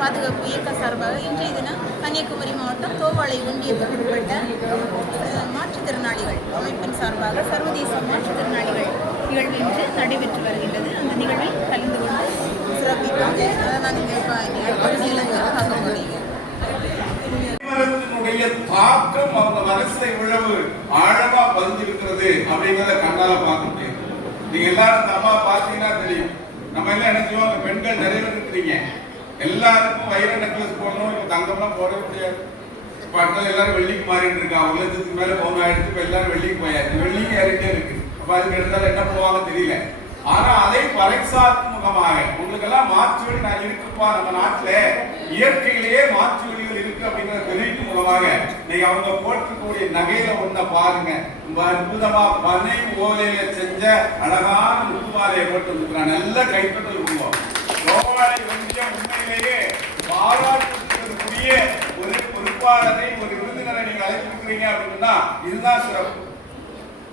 பாதுகாப்பு இயக்க சார்பாக இன்றைய தினம் கன்னியாகுமரி மாவட்டம் தோவாளை ஒன்றியத்துக்கு உட்பட்ட மாற்றுத்திறனாளிகள் அமைப்பின் சார்பாக சர்வதேச மாற்றுத்திறனாளிகள் நிகழ்வு இன்று நடைபெற்று வருகின்றது. அந்த நிகழ்வில் கலந்து கொண்டு சிறப்பித்தோம் அதை நான் இங்கே தாக்கம் அந்த மனசுல இவ்வளவு ஆழமா பதிஞ்சிருக்கிறது அப்படிங்கிறத கண்ணால பார்க்க முடியும் நீங்க எல்லாரும் அம்மா பார்த்தீங்கன்னா தெரியும். நம்ம எல்லாம் என்ன செய்வோம் பெண்கள் நிறைய பேர் இருக்கிறீங்க. எல்லாருக்கும் வைர நெக்லஸ் போடணும் இப்போ தங்கம்லாம் போடவே முடியாது. இப்போ அடுத்தது எல்லாரும் வெள்ளிக்கு மாறிட்டு இருக்காங்க. ஒரு லட்சத்துக்கு மேலே பவுன் ஆயிடுச்சு எல்லாரும் வெள்ளிக்கு போயாச்சு வெள்ளிக்கு ஏறிட்டே இருக்கு. அப்போ அதுக்கு எடுத்தாலும் என்ன போவாங்க தெரியல. ஆனா அதை பறைசாற்றும் முகமாக உங்களுக்கு எல்லாம் மாற்று வழி நான் இருக்குப்பா. நம்ம நாட்டுல இயற்கையிலேயே மாற்று வழிகள் இருக்கு அப்படிங்கிற வெளியீட்டு மூலமாக நீங்க அவங்க போட்டிருக்கக்கூடிய நகையில ஒண்ண பாருங்க. ரொம்ப அற்புதமா பனை ஓலையில செஞ்ச அழகான முத்துமாலையை போட்டு நல்ல கைப்பற்றல் உருவம் கோவாலை உண்மையிலேயே பாராட்டுக்குரிய ஒரு பொறுப்பாளரை ஒரு விருந்தினரை நீங்க அழைத்திருக்கிறீங்க அப்படின்னா இதுதான் சிறப்பு.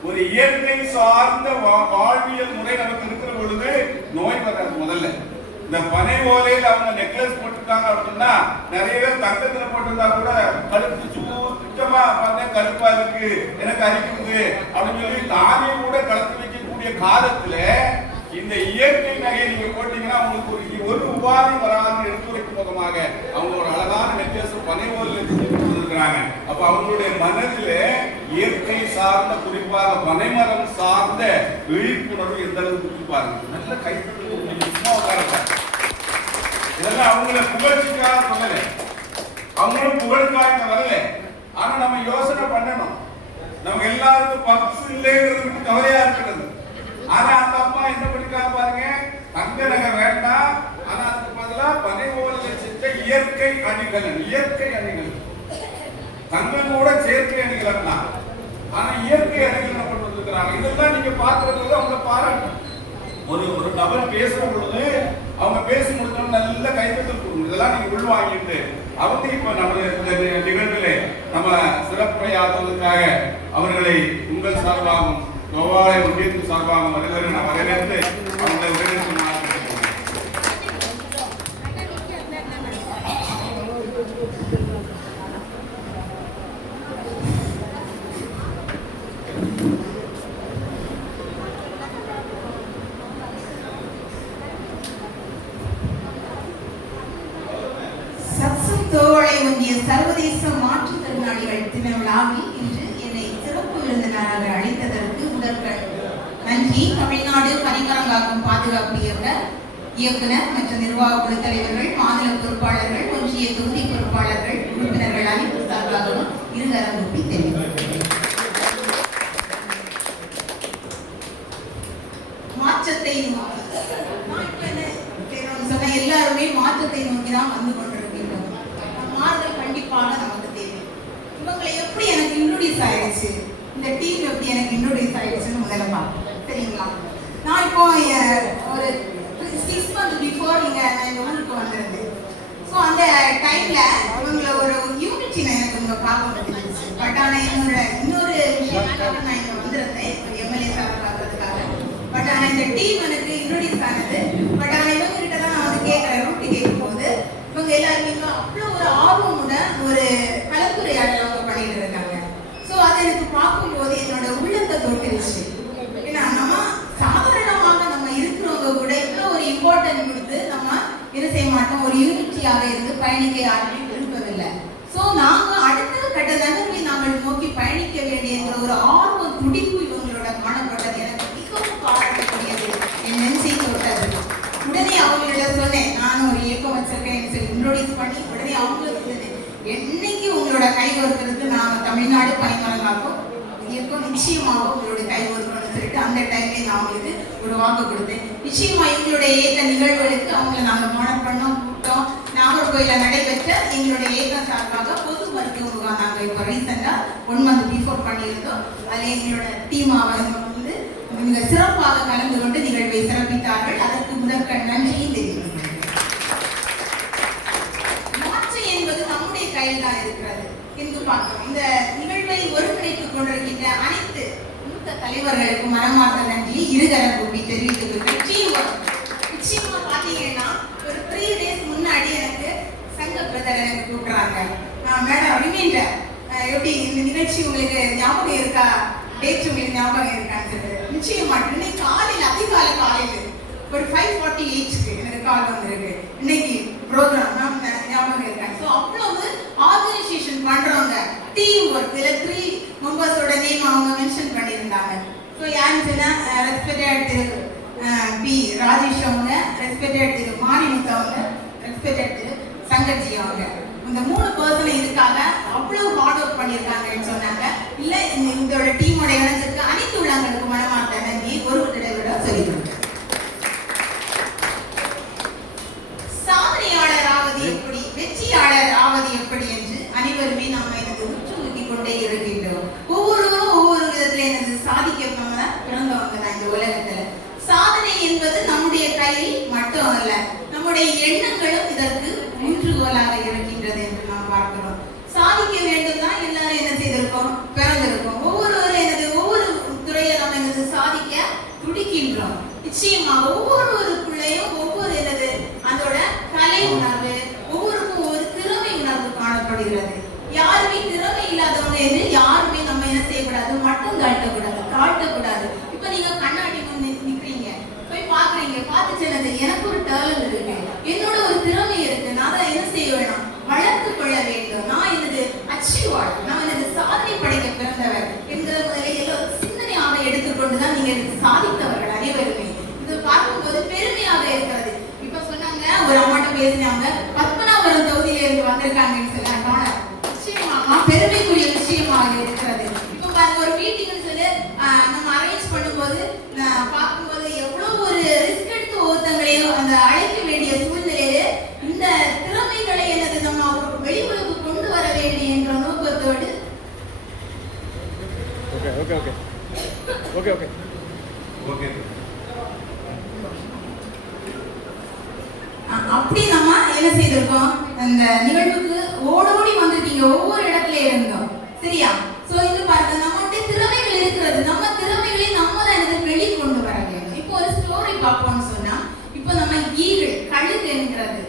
ஒரு இயற்கை சார்ந்த வாழ்வியல் முறை நமக்கு இருக்கிற பொழுது நோய் வராது முதல்ல. இந்த பனை ஓலையில் அவங்க நெக்லஸ் போட்டிருக்காங்க அப்படின்னா நிறைய பேர் தங்கத்துல போட்டிருந்தா கூட கழுத்து சுத்தமா பார்த்தா கருப்பா இருக்கு எனக்கு அரிக்குது அப்படின்னு சொல்லி தானே கூட கலந்து வைக்கக்கூடிய காலத்துல இந்த இயற்கை நகையை நீங்க போட்டீங்கன்னா உங்களுக்கு ஒரு ஒரு வராமல் எடுத்துரைக்கும் முகமாக அவங்க ஒரு அழகான வித்தியாசம் பனைமரம் ஓலையில் அப்ப அவங்களுடைய மனதில இயற்கை சார்ந்த குறிப்பாக பனைமரம் சார்ந்த விழிப்புணர்வு எந்த அளவுக்கு குறிப்பாரு நல்ல கைப்பற்றி இதெல்லாம் அவங்கள புகழ்ச்சிக்காக சொல்லல. அவங்களும் புகழுக்காக வரல. ஆனா நம்ம யோசனை பண்ணணும். நம்ம எல்லாருக்கும் பக்ஸ் இல்லைங்கிறது கவலையா இருக்கிறது ஆனா அந்த அம்மா என்ன பண்ணிருக்காங்க பாருங்க தங்க நகை வேண்டாம் ஆனா அதுக்கு பதிலா பனை ஓலையில செஞ்ச இயற்கை அணிகள் இயற்கை அணிகள் தங்கம் கூட செயற்கை அணிகள் ஆனா இயற்கை அணிகள் என்ன கொண்டு வந்திருக்கிறாங்க இதெல்லாம் நீங்க பாக்குறது அவங்க பாராட்டணும் ஒரு ஒரு நபர் பேசுற பொழுது அவங்க பேசி முடிச்சோம் நல்ல கைத்தட்டல் இதெல்லாம் நீங்க உள்வாங்கிட்டு அவங்க இப்ப நம்ம இந்த நி- நம்ம நம்ம சிறப்புரையாற்றுவதற்காக அவர்களை உங்கள் சார்பாகவும் கோவாலை ஒன்றியத்தின் சார்பாகவும் வருகிறேன் நான் வரவேற்று அவங்களை வரவேற்று நான் கேட்டுக்கொள்கிறேன். சத்சங் தோவளை ஒன்றிய சர்வதேச மாற்றுத்திறனாளிகள் தின விழாவில் இன்று என்னை சிறப்பு விருந்தினராக அழைத்ததற்கு முதற்கண் நன்றி. தமிழ்நாடு பனிமரங்காக்கும் பாதுகாப்பு இயக்க இயக்குனர் மற்றும் நிர்வாக குழு தலைவர்கள் மாநில பொறுப்பாளர்கள் ஒன்றிய தொகுதி பொறுப்பாளர்கள் உறுப்பினர்கள் அனைத்து சார்பாகவும் இருகரம் கூப்பி தெரிவித்துள்ளேன் மாற்றத்தை சொன்ன எல்லாருமே மாற்றத்தை நோக்கி தான் வந்து கொண்டிருக்கின்றோம் மாறுதல் கண்டிப்பாக நமக்கு தேவை இவங்களை எப்படி எனக்கு இன்ட்ரோடியூஸ் ஆயிடுச்சு இந்த டீம் எப்படி எனக்கு இன்ட்ரோடியூஸ் ஆயிடுச்சுன்னு முதல்ல பார்ப்போம். சரிங்களா? நான் இப்போ ஒரு சிக்ஸ் மந்த் பிஃபோர் நீங்கள் நான் இந்த ஊருக்கு வந்திருந்தேன். ஸோ அந்த டைமில் இவங்கள ஒரு யூனிட்டி எனக்கு இங்க பார்க்க முடிஞ்சிருச்சு பட் ஆனால் என்னோட இன்னொரு விஷயத்துக்காக நான் இங்கே வந்திருந்தேன். ஒரு எம்எல்ஏ சார் பார்க்கறதுக்காக. பட் ஆனால் இந்த டீம் எனக்கு இன்ட்ரோடியூஸ் ஆனது. பட் ஆனால் இவங்ககிட்ட தான் நான் வந்து கேட்குறேன். ரூட்டு கேட்கும்போது இவங்க எல்லாருமே அவ்வளோ ஒரு ஆர்வமுடன் ஒரு கலந்துரையாடல் அவங்க பண்ணிட்டு இருக்காங்க ஸோ அதை எனக்கு பார்க்கும்போது என்னோட உள்ளத்தை தொட்டுருச்சு ஏன்னா நம்ம சாதாரணமாக நம்ம இருக்கிறவங்க கூட இவ்வளோ ஒரு இம்பார்ட்டன்ட் கொடுத்து நம்ம என்ன செய்ய மாட்டோம்? ஒரு யூனிட்டியாக இருந்து பயணிக்க யாருமே விரும்பவில்லை. ஸோ நாங்கள் அடுத்த கட்ட நகர்வை நாங்கள் நோக்கி பயணிக்க வேண்டியங்கிற ஒரு ஆர்வம் துடிப்பு இவங்களோட காணப்பட்டது எனக்கு மிகவும் பாராட்டக்கூடியது. என் நெஞ்சை தொட்டது. உடனே அவங்கள்ட்ட சொன்னேன் நானும் ஒரு இயக்கம் வச்சிருக்கேன். சொல்லி இன்ட்ரோடியூஸ் பண்ணி உடனே அவங்களுக்கு சொன்னேன் என்னைக்கு உங்களோட கை ஒருத்தருக்கு நாங்கள் தமிழ்நாடு பணிமரங்காக்கும் இயக்கம் நிச்சயமாக உங்களுடைய கை ஒருக்கணும்னு சொல்லிட்டு அந்த டைம்ல நான் அவங்களுக்கு ஒரு வாக்கு கொடுத்தேன். நிச்சயமா எங்களுடைய ஏக நிகழ்வுகளுக்கு அவங்கள நாங்கள் மாடல் பண்ணோம் கூட்டோம் நாகர்கோயில நடைபெற்ற எங்களுடைய ஏக சார்பாக பொது மருத்துவ முகாம் நாங்கள் இப்போ ரீசெண்டாக ஒன் மந்த் பிஃபோர் பண்ணியிருந்தோம். அதில் எங்களோட டீம் அவங்க வந்து மிக சிறப்பாக கலந்து கொண்டு நிகழ்வை சிறப்பித்தார்கள். அதற்கு முதற்கண் நன்றியும் தெரிவிக்கிறேன். மாற்றம் என்பது நம்முடைய கையில் தான் இருக்கிறது. என்று பார்க்கிறோம் தலைவர்களுக்கு மனமார்ந்த நன்றி இருதரப்பு கூடி தெரிவித்துக் கொள்வேன் நிச்சயமா பாத்தீங்கன்னா ஒரு த்ரீ டேஸ் முன்னாடி எனக்கு சங்க பிரதர் எனக்கு கூப்பிடுறாங்க மேடம் ரிமைண்டர் எப்படி இந்த நிகழ்ச்சி உங்களுக்கு ஞாபகம் இருக்கா? பேச்சு உங்களுக்கு ஞாபகம் இருக்கான்னு நிச்சயமா இன்னைக்கு காலையில் அதிகாலை காலையில் ஒரு ஃபைவ் ஃபார்ட்டி எயிட்ஸ்க்கு எனக்கு கால் வந்திருக்கு. இன்னைக்கு ப்ரோக்ராம் ஞாபகம் இருக்காங்க ஸோ அவ்வளவு ஆர்கனைசேஷன் பண்றவங்க டீம் ஒர்க் த்ரீ மெம்பர்ஸோட நேம் அவங்க மென்ஷன் பண்ணியிருந்தாங்க. ஸோ யாருன்னு சொன்னால் ரெஸ்பெக்டட் திரு பி ராஜேஷ் அவங்க ரெஸ்பெக்டட் திரு மாரிமுத்து அவங்க ரெஸ்பெக்டட் திரு சங்கர்ஜி அவங்க. இந்த மூணு பர்சன் இதுக்காக அவ்வளவு ஹார்ட் ஒர்க் பண்ணியிருக்காங்கன்னு சொன்னாங்க. இல்லை இந்த இதோட டீமோட இணைஞ்சிருக்கு அனைத்து உள்ளவங்களுக்கு மனமார்ந்த நன்றி ஒரு தடவை சொல்லியிருக்கேன் சாதனையாளர் ஆவது எப்படி வெற்றியாளர் ஆவது எப்படி என்று அனைவருமே நாம் எனக்கு உற்று கொண்டே இருக்கின்றோம் ஒவ்வொருவரும் ஒவ்வொரு விதத்துல எனது சாதிக்க நம்ம தான் பிறந்தவங்க தான் இந்த உலகத்துல சாதனை என்பது நம்முடைய கையில் மட்டும் அல்ல நம்முடைய எண்ணங்களும் இதற்கு ஊன்றுகோலாக இருக்கின்றது என்று நாம் பார்க்கிறோம். சாதிக்க வேண்டும் தான் எல்லாரும் என்ன செய்திருக்கோம்? பிறந்திருக்கோம். ஒவ்வொருவரும் எனது ஒவ்வொரு துறையை நம்ம எனது சாதிக்க துடிக்கின்றோம். நிச்சயமா ஒவ்வொருவருக்குள்ளேயும் ஒவ்வொரு எனது அதோட கலை உணர்வு ஒவ்வொருக்கும் ஒரு திறமை உணர்வு காணப்படுகிறது. யாருமே திறமை இல்லாதவங்க என்று யாருமே நம்ம என்ன செய்யக்கூடாது? மட்டும் காட்டக்கூடாது காட்டக்கூடாது இப்ப நீங்க கண்ணாடி முன் நிக்கிறீங்க. போய் பாக்குறீங்க பார்த்து எனக்கு ஒரு டேலண்ட் இருக்கு என்னோட ஒரு திறமை இருக்கு நான் அதை என்ன செய்ய வேணும் வளர்த்து கொள்ள வேண்டும் நான் எனது அச்சீவாள் நான் எனது சாதனை படைக்க பிறந்தவர் என்கிற முதலை எல்லோரும் சிந்தனையாக எடுத்துக்கொண்டு தான் நீங்க இது சாதித்தவர்கள் அனைவருமே இது பார்க்கும்போது பெருமையாக இருக்கிறது இப்ப சொன்னாங்க ஒரு அம்மாட்ட பேசினாங்க பத்மநாபுரம் தொகுதியில இருந்து வந்திருக்காங்கன்னு சொன்னாங்க நிச்சயமா பெருமைக்குரிய விஷயமாக இருக்கிறது. இப்ப பாருங்க ஒரு மீட்டிங்னு சொல்லி ஆஹ், நம்ம அரேஞ்ச் பண்ணும்போது நான் பார்க்கும்போது எவ்வளவு ஒரு ரிஸ்க் எடுத்து ஒருத்தங்களையும் அந்த அழைக்க வேண்டிய சூழ்நிலையில இந்த திறமைகளை எனது நம்ம வெளி உலகு கொண்டு வர வேண்டும் என்ற நோக்கத்தோடு okay okay okay okay okay okay அ- அப்படி நம்ம என்ன செய்திருக்கோம்? அந்த நிகழ்வுக்கு ஓடோடி வந்திருக்கீங்க. ஒவ்வொரு இடத்துல இருந்தோம். சரியா? சோ இது பாருங்க நம்மகிட்ட திறமைகள் இருக்கிறது நம்ம திறமைகளை நம்ம தான் எனக்கு வெளியே கொண்டு வர வேண்டும் இப்போ ஒரு ஸ்டோரி பார்ப்போம்னு சொன்னா இப்போ நம்ம ஈகிள் கழுகு என்கிறது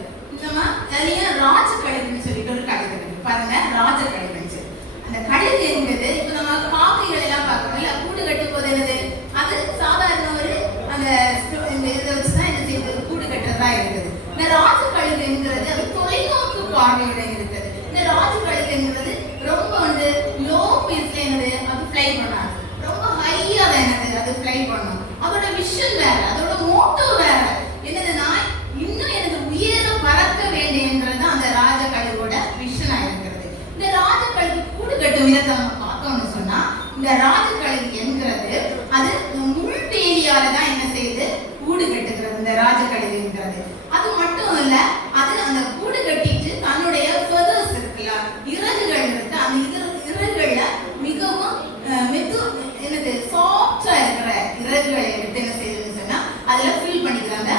நம்ம நிறைய ராஜ கழுகுன்னு சொல்லிட்டு ஒரு கழுகு இருக்கு பாருங்க ராஜ கழுகுன்னு சொல்லி அந்த கழுகு என்பது இப்போ நம்ம காக்கைகள் எல்லாம் பார்க்கணும் இல்ல கூடு கட்டும் போது என்னது அது சாதாரண ஒரு அந்த ஸ்டோ- இந்த இதை வச்சு தான் என்ன செய்யுது கூடு கட்டுறதா இருக்குது இந்த ராஜ கழுகு என்கிறது அது தொலைநோக்கு பார்வையுடன் இருக்குது. இந்த ராஜ கழுகு என்கிறது ரொம்ப வந்து லோ பீஸ்ல என்னது? அது ஃப்ளை பண்ணாது. ரொம்ப ஹையா என்னது? அது ஃப்ளை பண்ணும். அதோட விஷன் வேற அதோட மோட்டோ வேற. என்னதுன்னா இன்னும் எனக்கு உயர பறக்க வேண்டும் என்றது அந்த ராஜ கழுகோட விஷனா இருக்கிறது. இந்த ராஜ கழுகு கூடு கட்டும் விதத்தை நம்ம பார்த்தோம்னு சொன்னா இந்த ராஜ கழுகு என்கிறது அது முள் பேலியால தான் என்ன செய்யுது கூடு கட்டுகிறது இந்த ராஜ கழுகுங்கிறது அது மட்டும் இல்ல அது அந்த கூடு கட்டிட்டு தன்னுடைய ஃபெதர்ஸ் இருக்குல்ல இறகுகள் இருக்கு அந்த இற- இறகுகள்ல மிகவும் அஹ், மெது என்னது சாஃப்டா இருக்கிற எடுத்து என்ன செய்யுதுன்னு சொன்னா அதுல ஃபில் பண்ணிக்கிறாங்க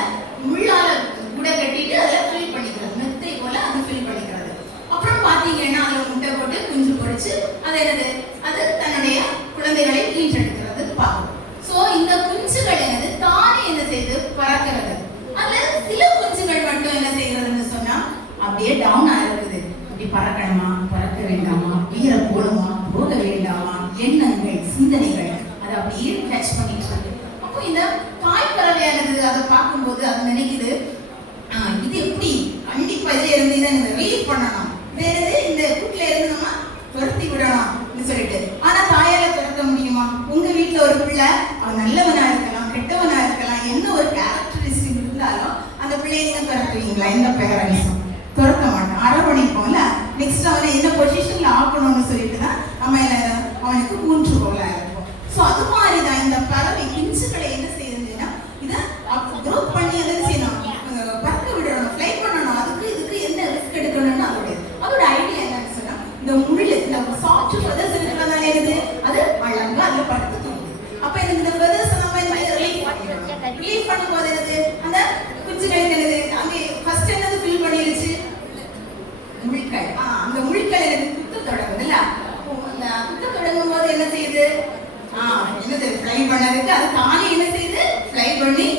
முள்ளால கூட கட்டிட்டு அதுல ஃபில் பண்ணிக்கிறது மெத்தை போல அது ஃபில் பண்ணிக்கிறது அப்புறம் பாத்தீங்கன்னா அதுல முட்டை போட்டு குஞ்சு பொரிச்சு அது என்னது அது தன்னுடைய குழந்தைகளை ஈன்றெடுக்கிறது பார்க்கும் சோ இந்த குஞ்சுகள் என்னது தானே என்ன செய்யுது பறக்கிறது அதுல சில குஞ்சுகள் மட்டும் என்ன செய்யறதுன்னு சொன்னா அப்படியே டவுன் ஆயிருக்குது இப்படி பறக்கணுமா பறக்க வேண்டாமா உயிரை போடுமா போக வேண்டாமா எண்ணங்கள் சிந்தனைகள் அதை அப்படியே கேட்ச் பண்ணிட்டு இருக்கு அப்போ இந்த தாய் பறவையானது அதை பார்க்கும்போது அது நினைக்குது ஆஹ் இது எப்படி கண்டிப்பா இதுல இருந்து இதை நம்ம ரிலீவ் பண்ணணும் வேற எது இந்த வீட்டுல இருந்து நம்ம துரத்தி விடணும் சொல்லிட்டு. ஆனா தாயால துரத்த முடியுமா? உங்க வீட்டுல ஒரு பிள்ளை அவன் நல்லவனா இருக்கலாம் கெட்டவனா இருக்கலாம் என்ன ஒரு கேரக்டரிஸ்டிக் இருந்தாலும் அந்த பிள்ளையை துரத்துவீங்களா? எந்த பேரண்ட்ஸும் துரத்த மாட்டோம் அரவணைப்போம்ல? நெக்ஸ்ட் அவனை என்ன பொசிஷன்ல ஆக்கணும்னு சொல்லிட்டு தான் நம்ம அவனுக்கு ஊன்று போல இருக்கும் ஸோ அது மாதிரி தான் இந்த பறவை குஞ்சுகளை பண்ணதுக்கு அது தானே என்ன செய்யுது ஃப்ளை பண்ணி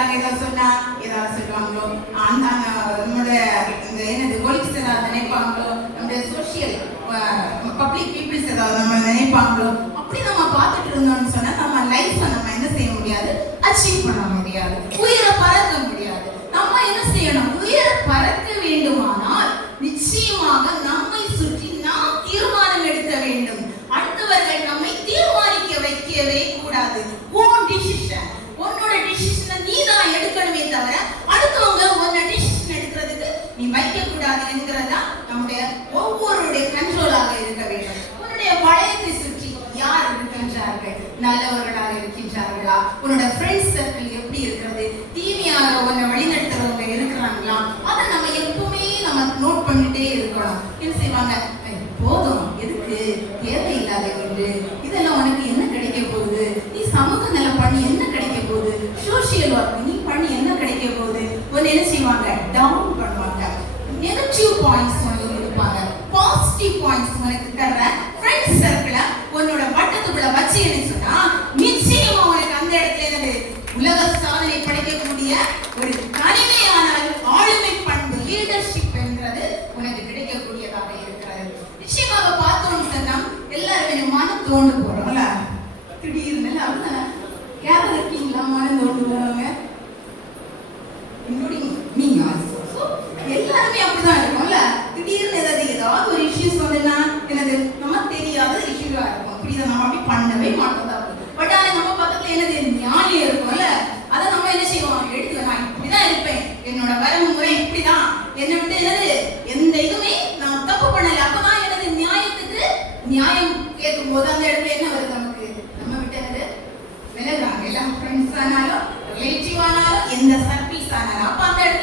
யாராவது ஏதோ சொன்னா ஏதாவது சொல்லுவாங்களோ? அந்த நம்மளோட இந்த என்னது கொலிக்ஸ் ஏதாவது நினைப்பாங்களோ? நம்மளுடைய சோசியல் பப்ளிக் பீப்புள்ஸ் ஏதாவது நம்ம நினைப்பாங்களோ? அப்படி நம்ம பார்த்துட்டு இருந்தோம்னு சொன்னா நம்ம லைஃப் நம்ம என்ன செய்ய முடியாது? அச்சீவ் பண்ண முடியாது. உயிரை பறக்க முடியாது. நல்லவர்களாக இருக்கின்றார்களா? உன்னோட ஃப்ரெண்ட்ஸ் சர்க்கிள் எப்படி இருக்கிறது? தீமையாக உன்னை வழிநடத்துறவங்க இருக்கிறாங்களா? அதை நம்ம எப்பவுமே நம்ம நோட் பண்ணிட்டே இருக்கணும். என்ன செய்வாங்க? போதும். எதுக்கு? தேவையில்லாத ஒன்று இதெல்லாம் உனக்கு என்ன கிடைக்க போகுது? நீ சமூக நிலை பண்ணி என்ன கிடைக்க போகுது? சோசியல் ஒர்க் நீ பண்ணி என்ன கிடைக்க போகுது? உன்னை என்ன செய்வாங்க? டவுன் பண்ணுவாங்க. நெகட்டிவ் பாயிண்ட் கொண்டு போகிறோம் ஆனாலும் ரிலேட்டிவ் ஆனாலும் எந்த சர்வீஸ் ஆனாலும் அப்போ அந்த இடத்துல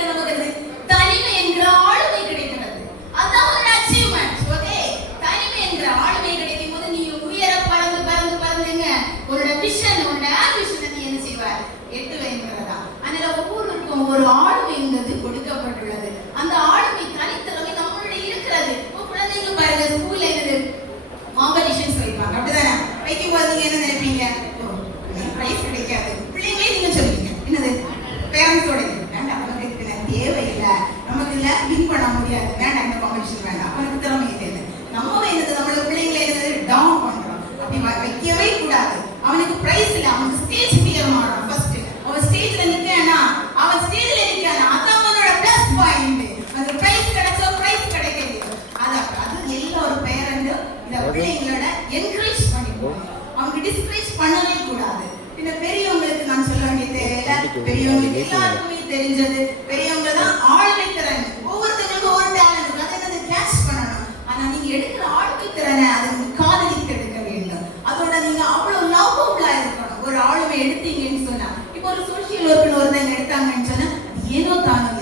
ஒர்க்குன்னு ஒரு நாள் எடுத்தாங்கன்னு சொன்னால் ஏனோ தானோ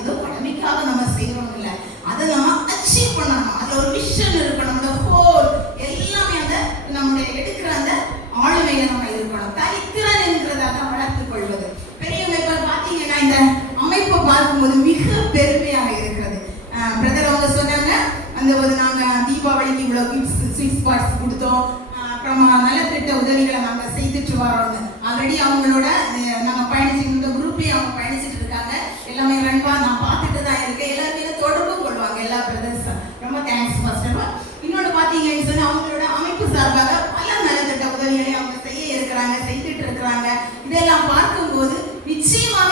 அமைப்பு சார்பாக பல நலத்திட்ட உதவிகளை அவங்க செய்ய இருக்கிறாங்க செய்துட்டு இருக்கிறாங்க. இதெல்லாம் பார்க்கும்போது நிச்சயமாக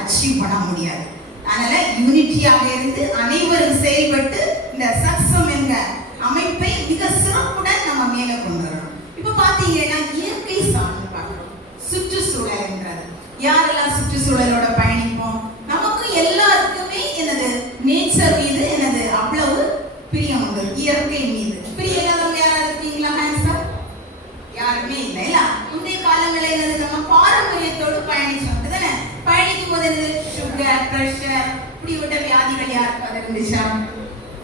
அச்சீவ் பண்ண முடியாது. அதனால யூனிட்டியாக இருந்து அனைவரும் செயல்பட்டு இந்த சக்சம் என்ற அமைப்பை மிக சிறப்புடன் நம்ம மேலே கொண்டு வரணும். இப்போ பார்த்தீங்க இருந்துச்சா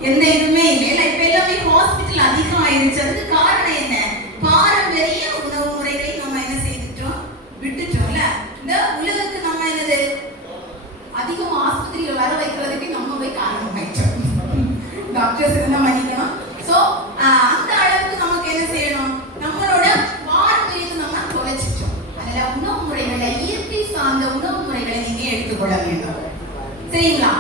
எந்த இதுவுமே இல்லை. இல்ல இப்ப எல்லாமே ஹாஸ்பிட்டல் அதிகம் ஆயிருச்சு அதுக்கு காரணம் என்ன? பாரம்பரிய உணவு முறைகளை நம்ம என்ன செய்துட்டோம்? விட்டுட்டோம்ல? இந்த உலகத்துக்கு நம்ம என்னது? அதிகம் ஆஸ்பத்திரியில் வர வைக்கிறதுக்கு நம்ம போய் காரணம் ஆயிட்டோம் டாக்டர்ஸ் இருந்தா மன்னிக்கணும். ஸோ அந்த அளவுக்கு நமக்கு என்ன செய்யணும்? நம்மளோட பாரம்பரியத்தை நம்ம தொலைச்சிட்டோம். அதில் உணவு முறைகளை இயற்கை சார்ந்த உணவு முறைகளை நீங்க எடுத்துக்கொள்ள வேண்டும். சரிங்களா?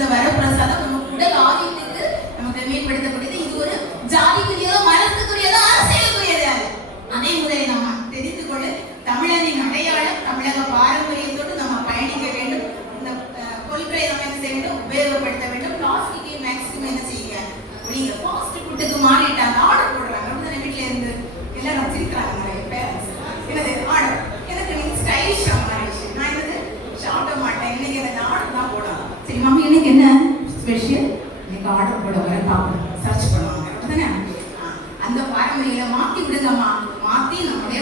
இயற்கை தந்த வரப்பிரசாதம் பாரம்பரியத்தை மாத்தி விடுங்கம்மா மாத்தி நம்முடைய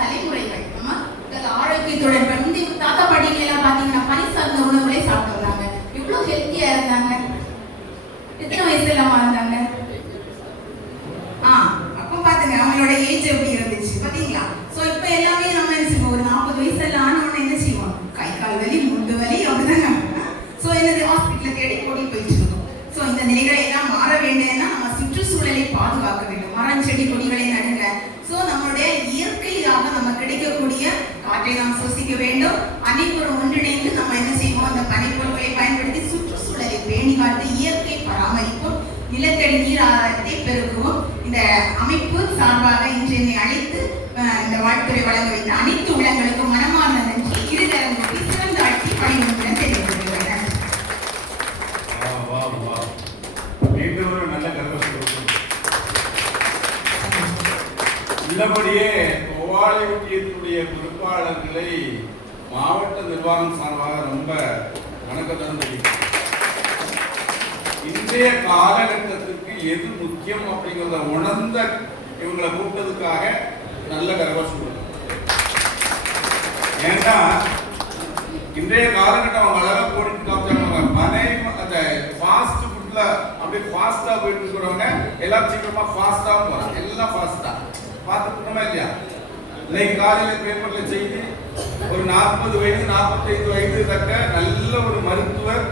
தலைமுறைகள் நம்ம உடல் ஆரோக்கியத்துடன் இப்ப தாத்தா பாட்டிங்க எல்லாம் பாத்தீங்கன்னா பனி சார்ந்த உணவுகளே சாப்பிட்டு வந்தாங்க எவ்வளவு ஹெல்த்தியா இருந்தாங்க. எத்தனை வயசுல இருந்தாங்க ஆ அப்போ பாத்துங்க அவங்களோட ஏஜ் எப்படி இருந்துச்சு பாத்தீங்களா சோ இப்போ எல்லாமே நம்ம என்ன செய்வோம் ஒரு நாற்பது வயசு எல்லாம் ஆனவன என்ன செய்வோம் கை கால் வலி முண்டு வலி அப்படிதானே சோ என்னது ஹாஸ்பிட்டல் தேடி ஓடி போயிட்டு இருக்கோம் சோ இந்த நிலைகளை எல்லாம் மாற வேண்டும்னா நம்ம சுற்றுச்சூழலை பாதுகாக்க வேண்டும் மரம் செடி கொடிகளை நடுங்க சோ நம்மளுடைய இயற்கையாக நம்ம கிடைக்கக்கூடிய காற்றை நாம் சுவாசிக்க வேண்டும் அனைவரும் ஒன்றிணைந்து நம்ம என்ன செய்வோம் அந்த பனிப்பொருட்களை பயன்படுத்தி சுற்றுச்சூழலை பேணி காத்து இயற்கை பராமரிப்பும் நிலத்தடி நீர் ஆதாரத்தை பெருக்குவோம் இந்த அமைப்பு சார்பாக இன்று என்னை அழைத்து இந்த வாழ்த்துறை வழங்க வைத்த அனைத்து உலகங்களுக்கும் மனமார்ந்த நன்றி. இருதரம் கூட்டி சிறந்த ஆட்சி பணிபுரியுடன் தெரிவித்துள்ளனர் மீண்டும் ஒரு நல்ல கருத்து உள்ளபடியே கோவாலை ஒன்றியத்தினுடைய பொறுப்பாளர்களை மாவட்ட நிர்வாகம் சார்பாக ரொம்ப வணக்கத்துடன் தெரிவிக்கிறேன். இன்றைய காலகட்டத்துக்கு எது முக்கியம் அப்படிங்கிறத உணர்ந்த இவங்களை கூப்பிட்டதுக்காக நல்ல கரகோஷம் ஏன்னா இன்றைய காலகட்டம் அவங்க அழகாக போட்டு காமிச்சாங்க மனை அந்த ஃபாஸ்ட் ஃபுட்ல அப்படியே ஃபாஸ்டா போயிட்டு இருக்கிறவங்க எல்லாம் சீக்கிரமா ஃபாஸ்டா போறாங்க. எல்லாம் ஃபாஸ்டா பார்த்துக்கணுமா இல்லையா? இன்னைக்கு காலையில பேப்பர்ல செய்தி ஒரு நாற்பது வயது நாற்பத்தைந்து வயது தக்க நல்ல ஒரு மருத்துவர்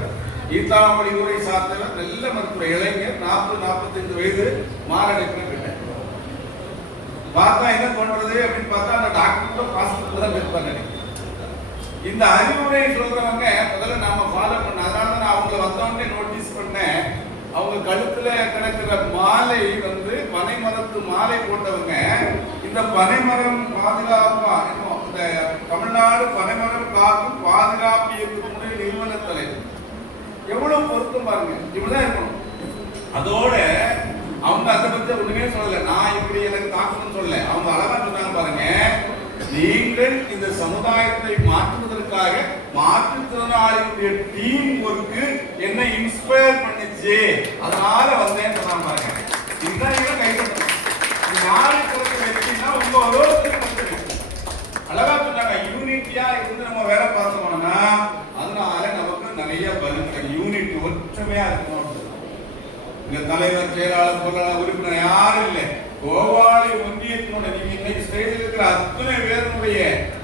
ஈத்தாமொழி ஊரை சார்ந்தவர் நல்ல மருத்துவ இளைஞர் நாற்பது நாற்பத்தைந்து வயது மாரடைப்பு கிட்ட பார்த்தா என்ன பண்றது அப்படின்னு பார்த்தா அந்த டாக்டர் கூட ஹாஸ்பிட்டல் தான் இருப்பாங்க இந்த அறிவுரை சொல்றவங்க முதல்ல நாம ஃபாலோ பண்ண அதனால நான் அவங்கள வந்தவொடனே நோட்டீஸ் பண்ணேன். அவங்க கழுத்துல கிடக்கிற மாலை வந்து பனைமரத்து மாலை போட்டவங்க இந்த பனைமரம் பாதுகாப்பா இந்த தமிழ்நாடு பனைமரம் காக்கும் பாதுகாப்பு இயக்கத்தினுடைய நிறுவன தலைவர் எவ்வளவு பொருத்தம் பாருங்க. இப்படிதான் இருக்கணும். அதோட அவங்க அதை பத்தி ஒண்ணுமே சொல்லல. நான் இப்படி எனக்கு தாக்கணும்னு சொல்லல. அவங்க அழகா சொன்னாங்க பாருங்க. நீங்கள் இந்த சமுதாயத்தை மாற்றுவதற்காக மாற்றுத்திறனாளிகளுடைய டீம் ஒர்க்கு என்ன இன்ஸ்பயர் பண்ணுச்சு. அதனால வந்தேன் சொன்னாங்க பாருங்க. இதுதான் இவங்க கை யாரு கொடுத்த வெற்றினா உங்க அழகா சொன்னாங்க யூனிட்டியா இருந்து நம்ம வேலை பார்த்தோம்னா அதனால நமக்கு நிறைய பதில் யூனிட் ஒற்றுமையா இருக்கணும். இந்த தலைவர் செயலாளர் பொருளாளர் உறுப்பினர் யாரும் இல்லை. கோவாளி ஒன்றியத்தினோட நீங்க இன்னைக்கு ஸ்டேஜில் இருக்கிற அத்தனை பேருடைய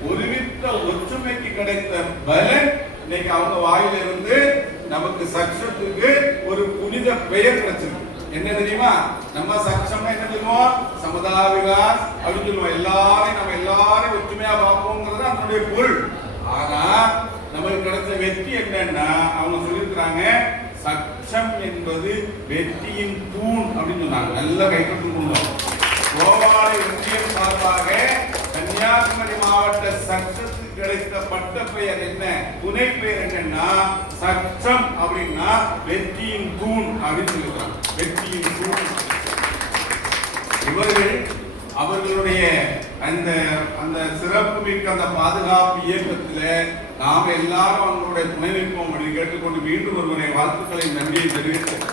ஒருமித்த ஒற்றுமைக்கு கிடைத்த பலன் இன்னைக்கு அவங்க வாயில இருந்து நமக்கு சக்ஷத்துக்கு ஒரு புனித பெயர் கிடைச்சிருக்கு. என்ன தெரியுமா? நம்ம சக்ஷம் என்ன சொல்லுவோம் சமுதாய விகாஸ் அப்படின்னு சொல்லுவோம். எல்லாரையும் நம்ம எல்லாரையும் ஒற்றுமையா பார்ப்போங்கிறது அதனுடைய பொருள். ஆனா நம்மளுக்கு கிடைச்ச வெற்றி என்னன்னா அவங்க சொல்லியிருக்கிறாங்க சச்சம் என்பது வெற்றியின் தூண் அப்படின்னு சொன்னாங்க. நல்ல கைப்பற்று கோவாலை ஒன்றியம் சார்பாக கன்னியாகுமரி மாவட்ட சட்டத்துக்கு கிடைத்த பட்ட பெயர் என்ன? துணை பெயர் என்னன்னா சச்சம் அப்படின்னா வெற்றியின் தூண் அப்படின்னு சொல்லுவாங்க வெற்றியின் தூண். இவர்கள் அவர்களுடைய அந்த அந்த சிறப்பு மிக்க அந்த பாதுகாப்பு இயக்கத்துல நாம் எல்லாரும் அவங்களுடைய துணை நிற்போம் அப்படின்னு கேட்டுக்கொண்டு மீண்டும் ஒருவரை வாழ்த்துக்களை நன்றியை தெரிவித்தோம்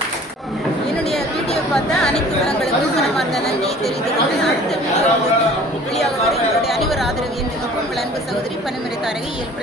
என்னுடைய வீடியோ பார்த்தா அனைத்து உள்ளங்களுக்கும் மனமார்ந்த நன்றியை தெரிவித்துக் கொண்டு அடுத்த வீடியோ வெளியாக வரை உங்களுடைய அனைவர் ஆதரவு என்று உங்கள் அன்பு சகோதரி பனிமறை தாரகை இயல்